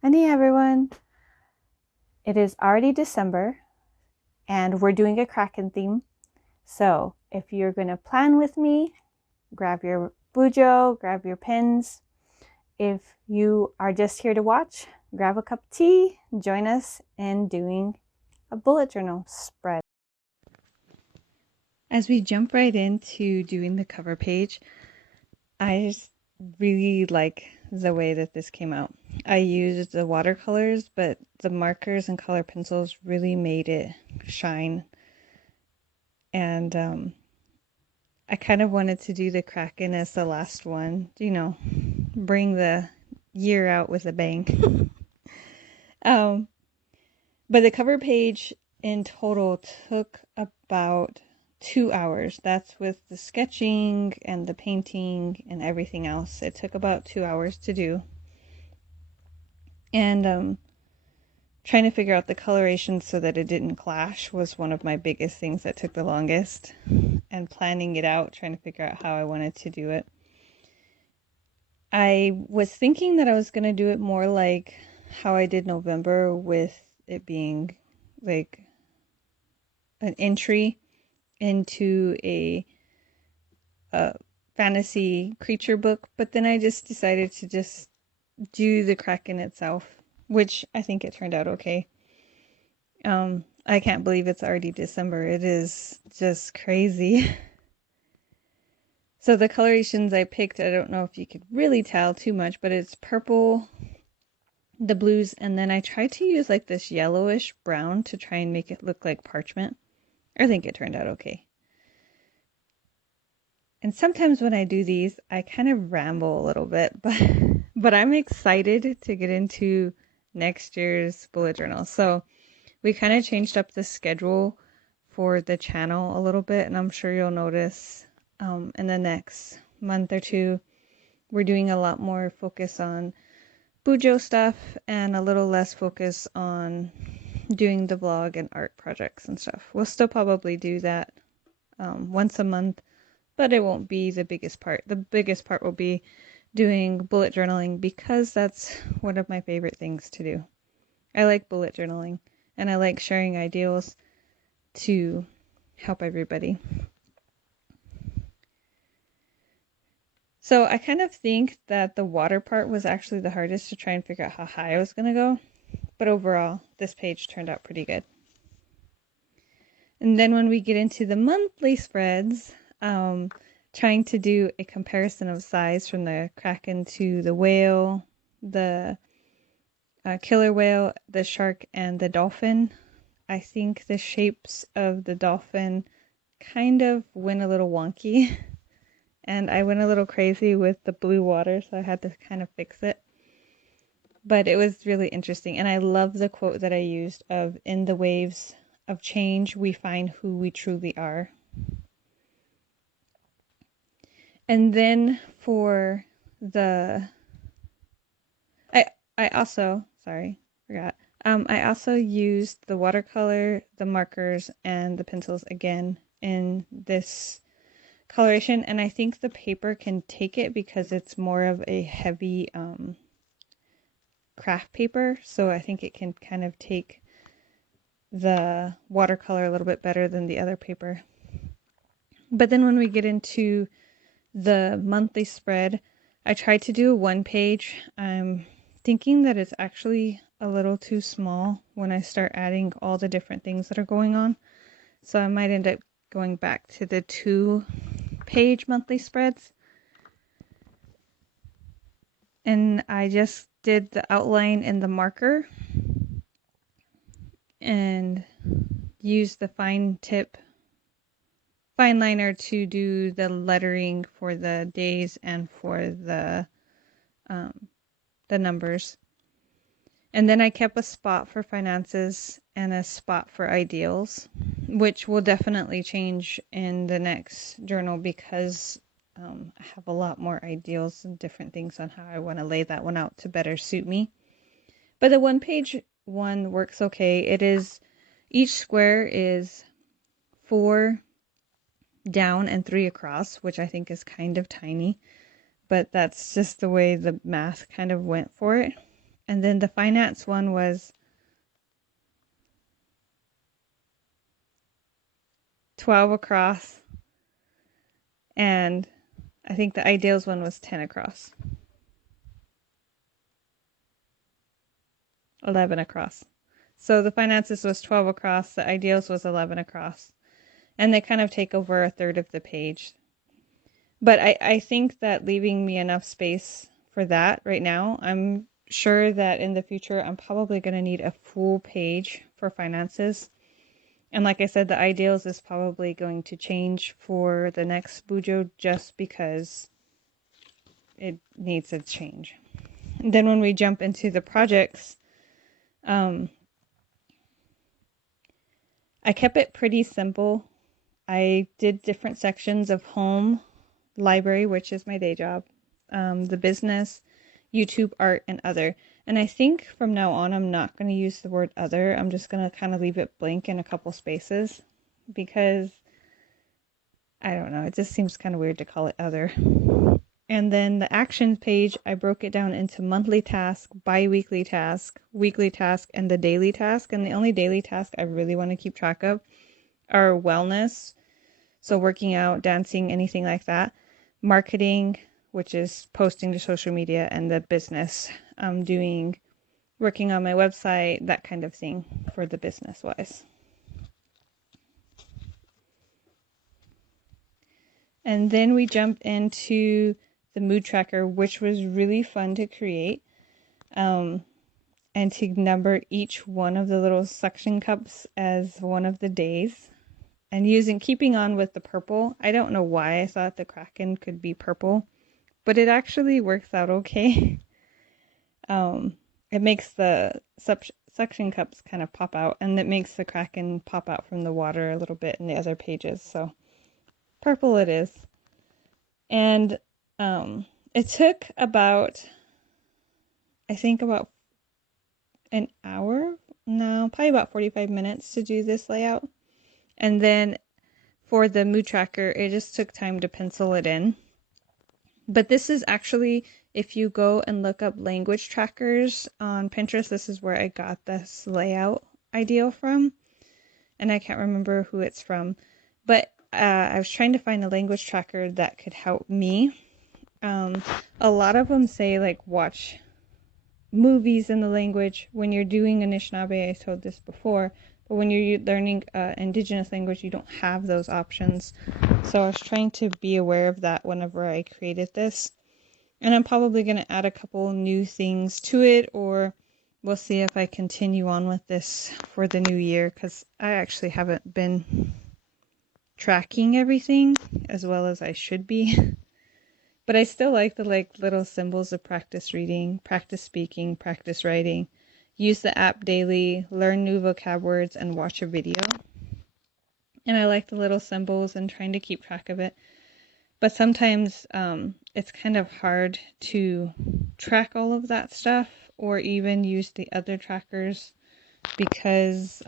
And hey everyone, it is already December and we're doing a Kraken theme. So if you're going to plan with me, grab your bujo, grab your pens. If you are just here to watch, grab a cup of tea, join us in doing a bullet journal spread. As we jump right into doing the cover page, I just really like the way that this came out. I used the watercolors, but the markers and color pencils really made it shine. And I kind of wanted to do the Kraken as the last one, bring the year out with a bang. um, but the cover page in total took about 2 hours. That's with the sketching and the painting and everything else. It took about 2 hours to do. And trying to figure out the coloration so that it didn't clash was one of my biggest things that took the longest. And planning it out, trying to figure out how I wanted to do it. I was thinking that I was going to do it more like how I did November, with it being like an entry into a fantasy creature book, but then I just decided to just do the Kraken itself, which I think it turned out okay. I can't believe it's already December. It is just crazy. So the colorations I picked, I don't know if you could really tell too much, but it's purple, the blues, and then I tried to use like this yellowish brown to try and make it look like parchment. I think it turned out okay. And sometimes when I do these, I kind of ramble a little bit, but I'm excited to get into next year's bullet journal. So we kind of changed up the schedule for the channel a little bit, and I'm sure you'll notice in the next month or two, we're doing a lot more focus on Bujo stuff and a little less focus on doing the vlog and art projects and stuff. We'll still probably do that once a month, but it won't be the biggest part. The biggest part will be doing bullet journaling, because that's one of my favorite things to do. I like bullet journaling, and I like sharing ideas to help everybody. So I kind of think that the water part was actually the hardest, to try and figure out how high I was going to go. But overall, this page turned out pretty good. And then when we get into the monthly spreads, trying to do a comparison of size from the Kraken to the whale, the killer whale, the shark, and the dolphin. I think the shapes of the dolphin kind of went a little wonky. And I went a little crazy with the blue water, so I had to kind of fix it. But it was really interesting. And I love the quote that I used of, "In the waves of change, we find who we truly are." And then for the, I also, sorry, forgot. I also used the watercolor, the markers, and the pencils again in this coloration. And I think the paper can take it because it's more of a heavy craft paper. So I think it can kind of take the watercolor a little bit better than the other paper. But then when we get into the monthly spread, I tried to do a 1 page. I'm thinking that it's actually a little too small when I start adding all the different things that are going on. So I might end up going back to the 2-page monthly spreads. And I just did the outline and the marker and used the fine liner to do the lettering for the days and for the numbers. And then I kept a spot for finances and a spot for ideals, which will definitely change in the next journal, because I have a lot more ideals and different things on how I want to lay that one out to better suit me. But the 1-page one works okay. It is, each square is 4 down and 3 across, which I think is kind of tiny, but that's just the way the math kind of went for it. And then the finance one was 12 across. And I think the ideals one was 10 across. 11 across. So the finances was 12 across, the ideals was 11 across. And they kind of take over a third of the page. But I think that leaving me enough space for that right now, I'm sure that in the future, I'm probably going to need a full page for finances. And like I said, the ideals is probably going to change for the next Bujo just because it needs a change. And then when we jump into the projects, I kept it pretty simple. I did different sections of home, library, which is my day job, the business, YouTube, art, and other. And I think from now on, I'm not going to use the word other. I'm just going to kind of leave it blank in a couple spaces because I don't know. It just seems kind of weird to call it other. And then the actions page, I broke it down into monthly task, bi-weekly task, weekly task, and the daily task. And the only daily task I really want to keep track of are wellness. So working out, dancing, anything like that. Marketing, which is posting to social media, and the business, working on my website, that kind of thing for the business wise. And then we jumped into the mood tracker, which was really fun to create, and to number each one of the little suction cups as one of the days. And keeping on with the purple. I don't know why I thought the Kraken could be purple, but it actually works out okay. It makes the suction cups kind of pop out, and it makes the Kraken pop out from the water a little bit in the other pages. So purple it is. And it took about, I think about an hour, no, probably about 45 minutes to do this layout. And then for the mood tracker, it just took time to pencil it in. But this is actually, if you go and look up language trackers on Pinterest, this is where I got this layout idea from. And I can't remember who it's from. But I was trying to find a language tracker that could help me. A lot of them say, like, watch movies in the language. When you're doing Anishinaabe, I told this before, but when you're learning indigenous language, you don't have those options. So I was trying to be aware of that whenever I created this. And I'm probably going to add a couple new things to it, or we'll see if I continue on with this for the new year, because I actually haven't been tracking everything as well as I should be. But I still like the little symbols of practice reading, practice speaking, practice writing, use the app daily, learn new vocab words, and watch a video. And I like the little symbols and trying to keep track of it. But sometimes it's kind of hard to track all of that stuff or even use the other trackers because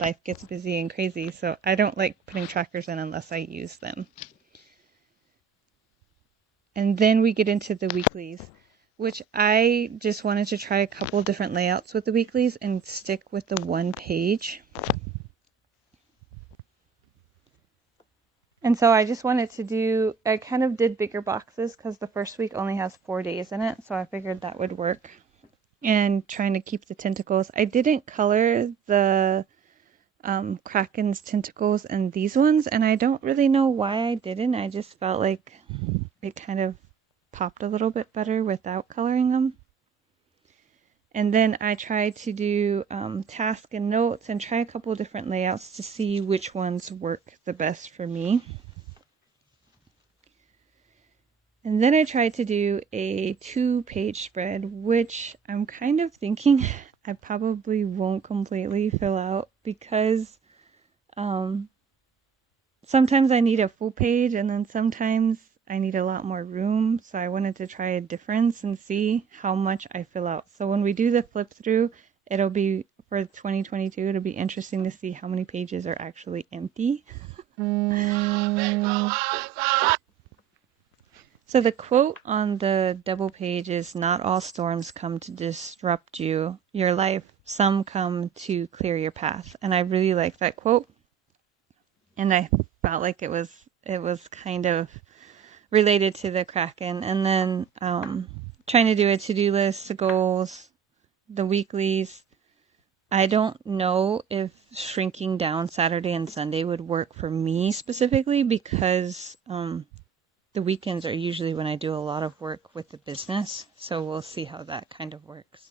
life gets busy and crazy. So I don't like putting trackers in unless I use them. And then we get into the weeklies, which I just wanted to try a couple different layouts with the weeklies and stick with the one page. And so I just wanted to I kind of did bigger boxes because the first week only has 4 days in it. So I figured that would work. And trying to keep the tentacles. I didn't color the Kraken's tentacles and these ones. And I don't really know why I didn't. I just felt like it kind of popped a little bit better without coloring them. And then I tried to do task and notes and try a couple of different layouts to see which ones work the best for me. And then I tried to do a 2-page spread, which I'm kind of thinking I probably won't completely fill out because sometimes I need a full page and then sometimes I need a lot more room. So I wanted to try a difference and see how much I fill out. So when we do the flip through, it'll be for 2022. It'll be interesting to see how many pages are actually empty. So the quote on the double page is, "Not all storms come to disrupt your life. Some come to clear your path." And I really like that quote. And I felt like it was kind of related to the Kraken. And then trying to do a to-do list, the goals, the weeklies. I don't know if shrinking down Saturday and Sunday would work for me specifically, because the weekends are usually when I do a lot of work with the business. So we'll see how that kind of works.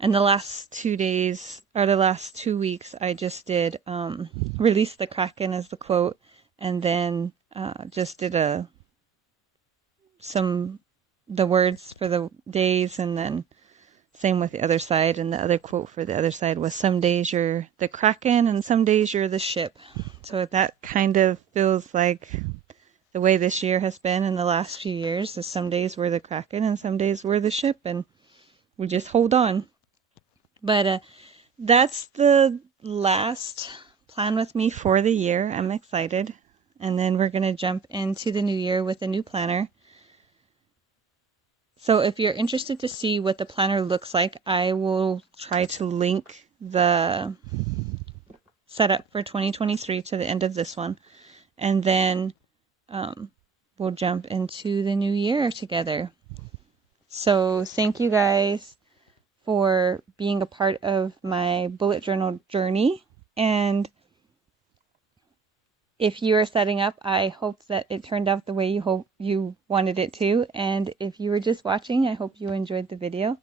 And the last 2 days, or the last 2 weeks, I just did release the Kraken as the quote, and then just did the words for the days, and then same with the other side. And the other quote for the other side was, "Some days you're the Kraken and some days you're the ship." So that kind of feels like the way this year has been in the last few years, is some days we're the Kraken and some days we're the ship, and we just hold on. But that's the last plan with me for the year. I'm excited. And then we're going to jump into the new year with a new planner. So if you're interested to see what the planner looks like, I will try to link the setup for 2023 to the end of this one. And then we'll jump into the new year together. So thank you guys for being a part of my bullet journal journey. And if you are setting up, I hope that it turned out the way you wanted it to. And if you were just watching, I hope you enjoyed the video.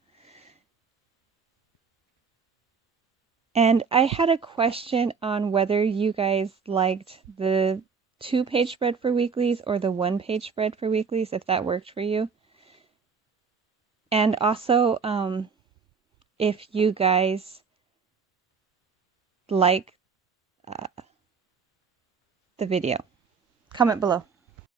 And I had a question on whether you guys liked the 2-page spread for weeklies or the 1-page spread for weeklies, if that worked for you. And also, if you guys like the video, comment below.